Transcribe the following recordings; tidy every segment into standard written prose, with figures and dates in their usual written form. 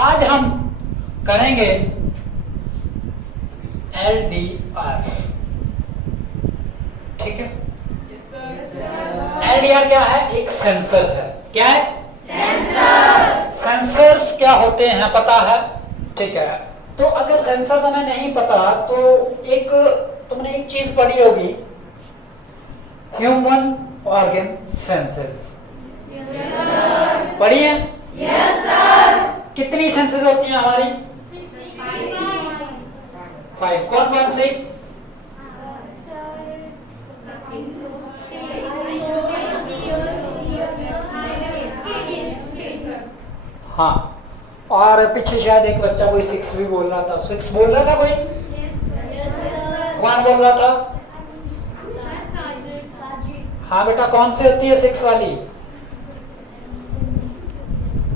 आज हम करेंगे LDR। ठीक है, LDR क्या है? एक सेंसर है। क्या है? सेंसर। सेंसर्स क्या होते हैं पता है? ठीक है, तो अगर सेंसर तुम्हें नहीं पता तो तुमने एक चीज पढ़ी होगी, ह्यूमन ऑर्गन सेंसेस। पढ़ी है? Yes sir. कितनी सेंसेस होती हैं हमारी? 5। कौन कौन सी? हाँ, और पीछे शायद एक बच्चा कोई 6 भी बोल रहा था। 6 बोल रहा था कोई? कौन बोल रहा था? हाँ बेटा, कौन सी होती है 6 वाली?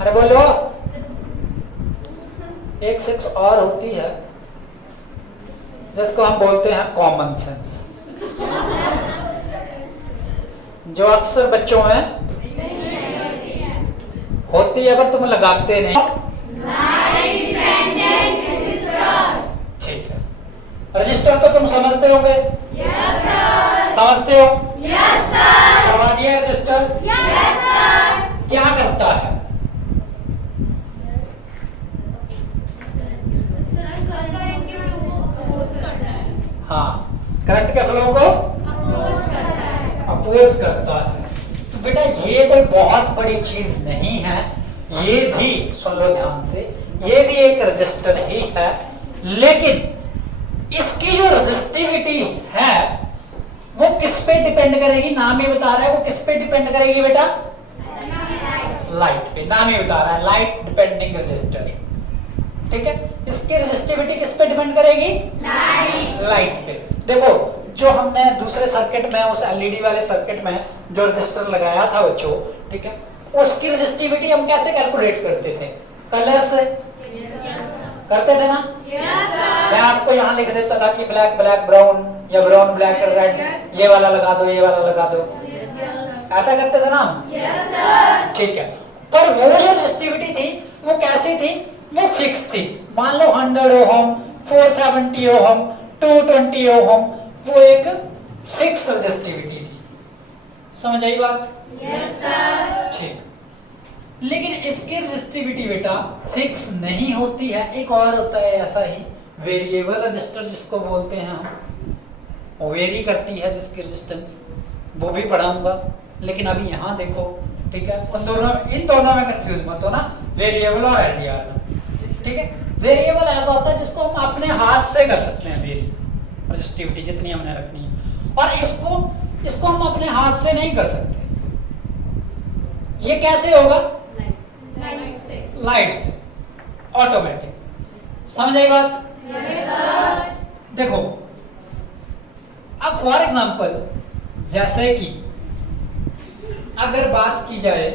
अरे बोलो। एक 6 और होती है जिसको हम बोलते हैं कॉमन सेंस, जो अक्सर बच्चों में होती है पर तुम लगाते नहीं। ठीक है, रजिस्टर तो तुम समझते होंगे? Yes sir. समझते हो? Yes sir. करवा दिया रजिस्टर? Yes sir. क्या करता है? हाँ, करंट के फ्लो को अपोज करता है। तो बेटा ये कोई बहुत बड़ी चीज नहीं है, ये भी सुन लो ध्यान से, ये भी एक रजिस्टर ही है, लेकिन इसकी जो रजिस्टिविटी है वो किस पे डिपेंड करेगी? नाम ही बता रहा है, वो किस पे डिपेंड करेगी बेटा? लाइट पे। नाम ही बता रहा है, लाइट डिपेंडिंग रजिस्टर। ठीक है, इसकी रजिस्टिविटी किस पे डिपेंड करेगी? लाइट पे। देखो, जो हमने दूसरे सर्किट में, उस एलईडी वाले सर्किट में जो रजिस्टर लगाया था बच्चों, ठीक है, उसकी रजिस्टिविटी हम कैसे कैलकुलेट करते थे? कलर से करते थे ना? मैं आपको यहाँ लिख देता था कि ब्लैक ब्लैक ब्राउन या ब्राउन ब्लैक रेड, ये वाला लगा दो, ये वाला लगा दो, ऐसा करते थे ना हम? ठीक है, पर वो जो रजिस्टिविटी थी वो कैसी थी? वो फिक्स थी। मान लो 100 ओहम, 470 ओहम, 220 ओहम, वो एक फिक्स रजिस्टिविटी थी। समझ आई बात? Yes sir. ठीक, लेकिन इसकी रजिस्टिविटी बेटा फिक्स नहीं होती है। एक और होता है ऐसा ही, वेरिएबल रजिस्टर जिसको बोलते हैं हम, वो वेरी करती है जिसकी रेजिस्टेंस, वो भी पढ़ाऊंगा। लेकिन अभी यहाँ देखो, ठीक है, इन दोनों में कंफ्यूज मत हो ना, वेरिएबल और एलडीआर। ठीक है, वेरिएबल ऐसा होता है जिसको हम अपने हाथ से कर सकते हैं, वेरी रजिस्टिविटी जितनी हमने रखनी है, और इसको हम अपने हाथ से नहीं कर सकते। ये कैसे होगा? लाइट से, ऑटोमेटिक। समझ आई बात? yes, sir। देखो, अब फॉर एग्जांपल, जैसे कि अगर बात की जाए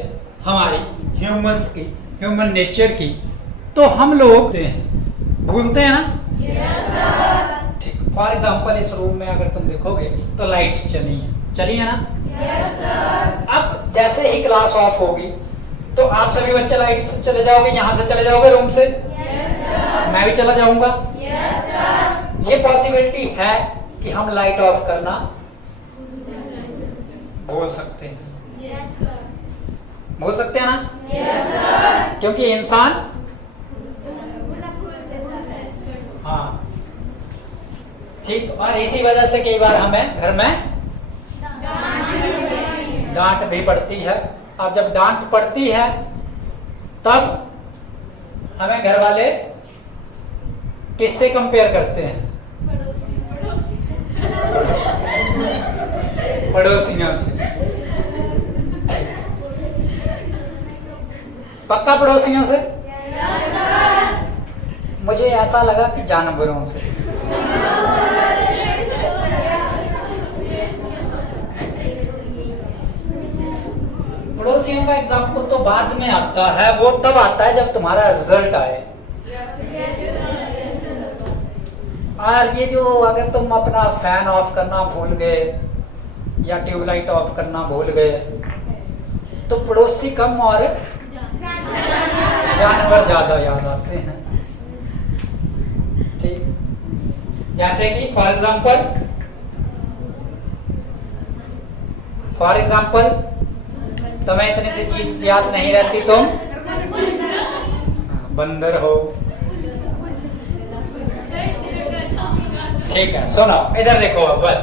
हमारी ह्यूमंस की, ह्यूमन नेचर की, तो हम लोग भूलते हैं ना? yes, sir। ठीक, फॉर एग्जांपल इस रूम में अगर तुम देखोगे तो लाइट्स चली है ना? yes, sir। अब जैसे ही क्लास ऑफ होगी तो आप सभी बच्चे लाइट से चले जाओगे, यहाँ से चले जाओगे रूम से? yes, sir। मैं भी चला जाऊंगा? yes, sir। ये पॉसिबिलिटी है कि हम लाइट ऑफ करना भूल सकते हैं। yes, sir। भूल सकते हैं ना? yes, sir। क्योंकि इंसान, हाँ ठीक, और इसी वजह से कई बार हमें घर में डांट भी पड़ती है। अब जब डांट पड़ती है तब हमें घर वाले किससे कंपेयर करते हैं? पड़ोसियों से। पक्का पड़ोसियों से? मुझे ऐसा लगा कि जानवरों से। पड़ोसियों का एग्जाम्पल तो बाद में आता है, वो तब आता है जब तुम्हारा रिजल्ट आए। और ये जो अगर तुम अपना फैन ऑफ करना भूल गए या ट्यूबलाइट ऑफ करना भूल गए तो पड़ोसी कम और जानवर ज्यादा याद आते हैं। ठीक, जैसे कि फॉर एग्जाम्पल तुम्हें इतनी सी चीज याद नहीं रहती, तुम बंदर हो। ठीक है, सुनो इधर देखो अब बस।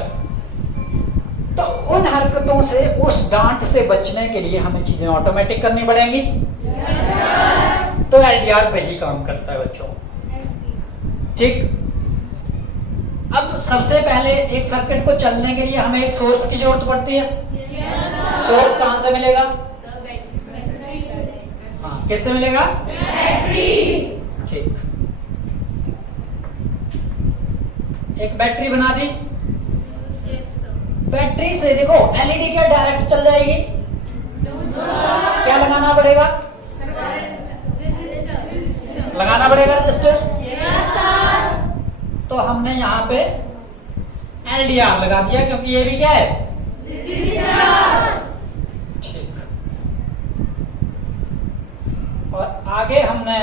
तो उन हरकतों से, उस डांट से बचने के लिए हमें चीजें ऑटोमेटिक करनी पड़ेंगी। तो एलडीआर पे ही काम करता है बच्चों। ठीक, अब सबसे पहले एक सर्किट को चलने के लिए हमें एक सोर्स की जरूरत पड़ती है। सोर्स कहां से मिलेगा? हाँ, किससे मिलेगा? बैटरी। ठीक, एक बैटरी बना दी। बैटरी से देखो एलईडी क्या डायरेक्ट चल जाएगी? क्या लगाना पड़ेगा? लगाना पड़ेगा रजिस्टर। तो हमने यहाँ पे एलडीआर लगा दिया क्योंकि ये भी क्या है? ठीक, और आगे हमने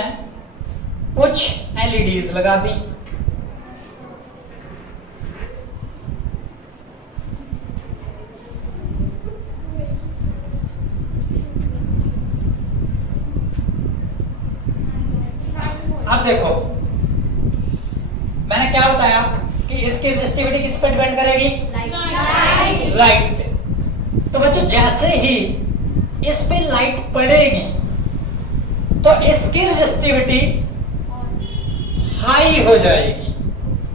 कुछ एलईडीज लगा दी। अब देखो मैंने क्या बताया कि इसकी रेजिस्टिविटी किस पे डिपेंड करेगी? लाइट पे। तो बच्चों जैसे ही इस पे लाइट पड़ेगी तो इसकी रेजिस्टिविटी हाई हो जाएगी।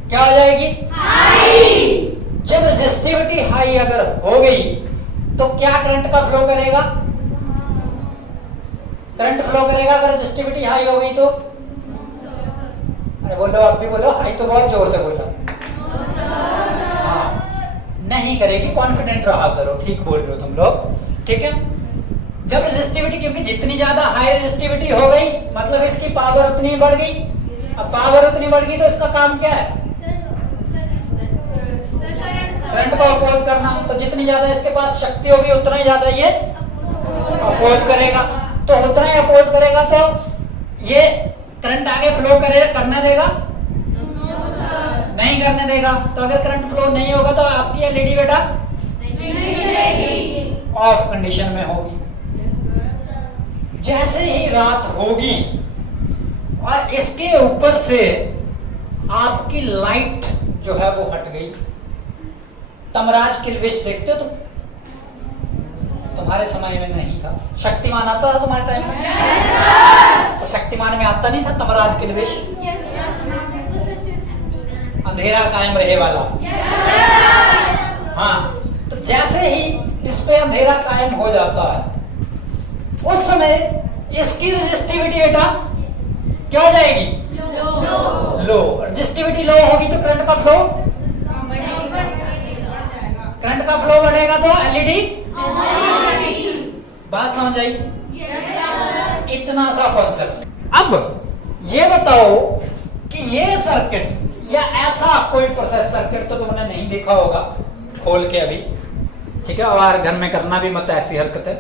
क्या हो जाएगी? हाई। जब रेजिस्टिविटी हाई अगर हो गई तो क्या करंट का फ्लो करेगा? करंट फ्लो करेगा अगर रेजिस्टिविटी हाई हो गई तो। अरे बोलो, अब भी बोलो, हाई तो बहुत जोर से बोला। हाँ, नहीं करेगी, कॉन्फिडेंट रहा करो। ठीक बोल रहे हो तुम लोग। ठीक है, जब रेजिस्टिविटी, क्योंकि जितनी ज्यादा हाई रेजिस्टिविटी हो गई मतलब इसकी पावर उतनी बढ़ गई। अब पावर उतनी बढ़ गई तो इसका काम क्या है? करंट को अपोज करना। तो जितनी ज्यादा इसके पास शक्ति होगी उतना ही ज्यादा ये अपोज करेगा। तो उतना ही अपोज करेगा तो ये करंट आगे फ्लो करने देगा? नहीं करने देगा। तो अगर करंट फ्लो नहीं होगा तो आपकी एलईडी बेटा ऑफ कंडीशन में होगी। जैसे ही रात होगी और इसके ऊपर से आपकी लाइट जो है वो हट गई। तमराज किल्विश देखते हो तुम? तुम्हारे समय में नहीं था। शक्तिमान आता था तुम्हारे टाइम में? तो शक्तिमान में आता नहीं था तमराज किल्विश? अंधेरा कायम रहे वाला। हाँ, तो जैसे ही इस पे अंधेरा कायम हो जाता है उस समय इसकी रेजिस्टिविटी बेटा क्या हो जाएगी? लो। रेजिस्टिविटी लो होगी तो करंट का फ्लो बढ़ेगा तो एलईडी। बात समझ आई? इतना सा कॉन्सेप्ट। अब ये बताओ कि ये सर्किट या ऐसा कोई प्रोसेस सर्किट तो तुमने नहीं देखा होगा खोल के अभी। ठीक है, और घर में करना भी मत ऐसी हरकतें।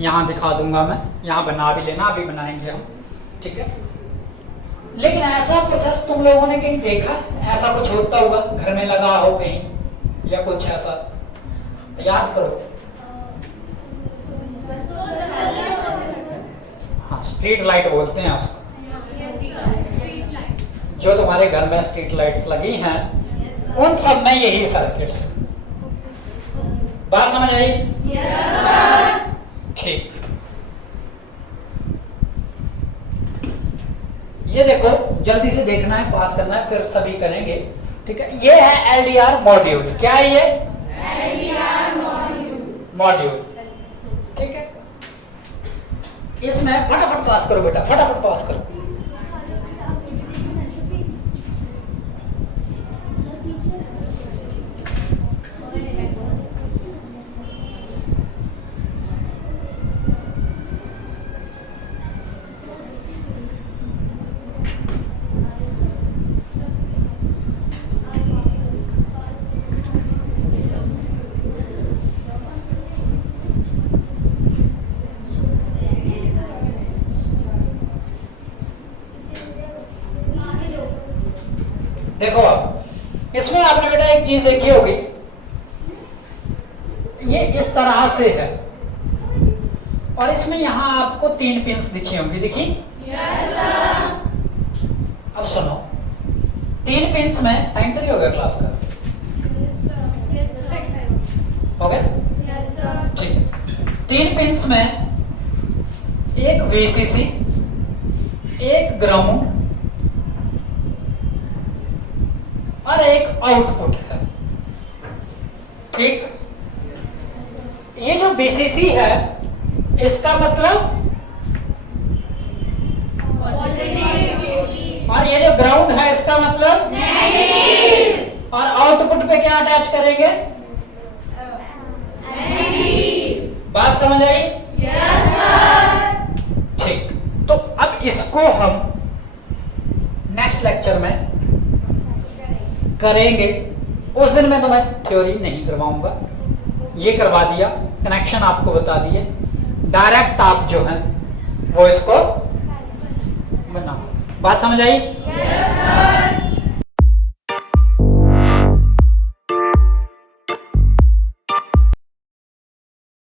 यहाँ दिखा दूंगा मैं, यहाँ बना भी लेना, अभी बनाएंगे हम। ठीक है, लेकिन ऐसा प्रोसेस तुम लोगों ने कहीं देखा? ऐसा कुछ होता होगा घर में लगा हो कहीं या कुछ ऐसा? याद करो। हाँ, स्ट्रीट लाइट बोलते हैं उसको। जो तुम्हारे घर में स्ट्रीट लाइट्स लगी हैं उन सब में यही सर्किट है। बात समझ आई? ठीक, ये देखो जल्दी से देखना है, पास करना है, फिर सभी करेंगे। ठीक है, ये है एलडीआर मॉड्यूल। क्या है ये? LDR module. ठीक है, इसमें फटाफट पास करो बेटा, फटाफट पास करो। देखो आप, इसमें आपने बेटा एक चीज देखी होगी, ये इस तरह से है और इसमें यहां आपको 3 पिंस दिखी होंगी, दिखी? Yes sir. अब सुनो, 3 पिंस में टाइम तो नहीं हो गया क्लास का? हो गया? ठीक है। 3 पिंस में एक VCC, एक ग्राउंड और एक आउटपुट है, ठीक? ये जो VCC है इसका मतलब पॉजिटिव, और ये जो ग्राउंड है इसका मतलब नेगेटिव, और आउटपुट पे क्या अटैच करेंगे? नेगेटिव। बात समझ आई? Yes sir. ठीक, तो अब इसको हम नेक्स्ट लेक्चर में करेंगे। उस दिन मैं तुम्हें थ्योरी नहीं करवाऊंगा, ये करवा दिया, कनेक्शन आपको बता दिए, डायरेक्ट आप जो है वो इसको बनाओ। बात समझ आई? yes,